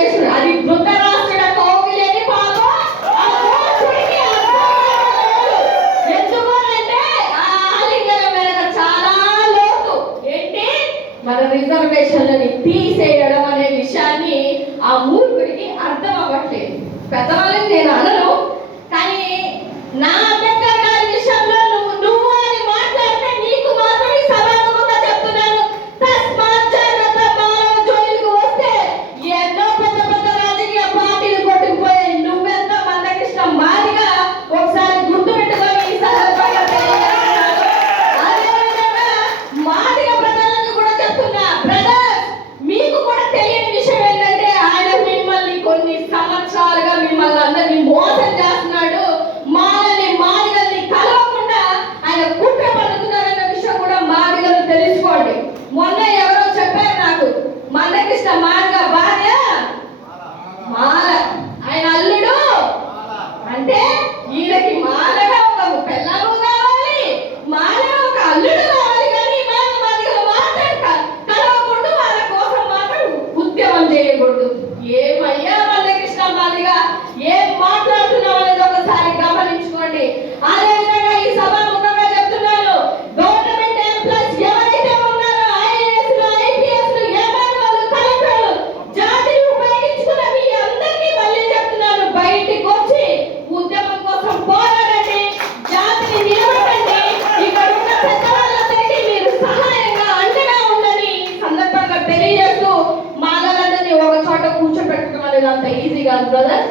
చేసుడు అది ధృతరాష్ట్రుడ కౌగిలిని పాపం ఆ మూర్ఖుడికి అర్థం కాలేదు. ఎందుకు అంటే ఆ ఆలింగనం వెనక చాలా లోతు. ఏంటి? మన రిజర్వేషన్లని తీసేయడం అనే విషయాన్ని ఆ మూర్ఖుడికి అర్థం అవ్వట్లేదు. పెద్దవాళ్ళని నేను అనను, కానీ నా అంబేద్కర్ గారి విషయంలో నువ్వు అని మాట్లాడితే నీకు మాత్రం ఈ సభాముఖంగా చెప్తున్నాను, తస్మాత్ జాగ్రత్త. మానవ జోలికి వస్తే ఎన్నో పెద్ద పెద్ద రాజకీయ పార్టీలు కొట్టుకుపోయాయి. నువ్వెంత మందకృష్ణ మాదిగా ఒకసారి గుర్తు పెట్టుకొని ఈ సందర్భంగా తెలియజేస్తున్నాను. అదేవిధంగా మాదిగ ప్రజలకు కూడా చెప్తున్నా, బ్రదర్, మీకు కూడా తెలియని విషయం ఏంటంటే ఆయన మిమ్మల్ని కొన్ని సంవత్సరాలుగా మిమ్మల్ని అందరినీ మోసం చేస్తున్నాడు. మాదిగల్ని కలవకుండా ఆయన కుట్ర పడుతున్నారన్న విషయం కూడా మాదిగలు తెలుసుకోండి. మొన్న ఎవరో చెప్పారు నాకు, మందకృష్ణ మాదిగ భార్య మాల, ఆయన అల్లుడు అంటే ఈయనకి మాలగా ఒక పిల్లలు కావాలి, మాలగా ఒక అల్లుడు కావాలి, కానీ మాదిగలు మాత్రం కలవకూడదు, వాళ్ళ కోసం మాత్రం ఉద్యమం చేయకూడదు. ఏమయ్యా మందకృష్ణ మాదిగ, ఏం మాట్లాడుతున్నావు అనేది ఒకసారి గమనించుకోండి. అదేవిధంగా ఈ సభాముఖంగా చెప్తున్నాను, గవర్నమెంట్ ఎంప్లాయీస్ ఎవరైతే ఉన్నారో ఐఏఎస్లు, ఐపీఎస్లు, ఎంఆర్ఓలు, కలెక్టర్లు, జాతిని ఉపయోగించుకున్న మీ అందరికీ మళ్ళీ చెప్తున్నాను, బయటికి వచ్చి ఉద్యమం కోసం పోరాడండి, జాతిని నిలబడండి. ఇక్కడ ఉన్న పెద్దవాళ్ళందరికీ మీరు సహాయంగా అండగా ఉండని సందర్భంగా తెలియజేస్తూ మాలలందరినీ ఒక చోట కూర్చోబెట్టడం అనేది అంత ఈజీ కాదు బ్రదర్.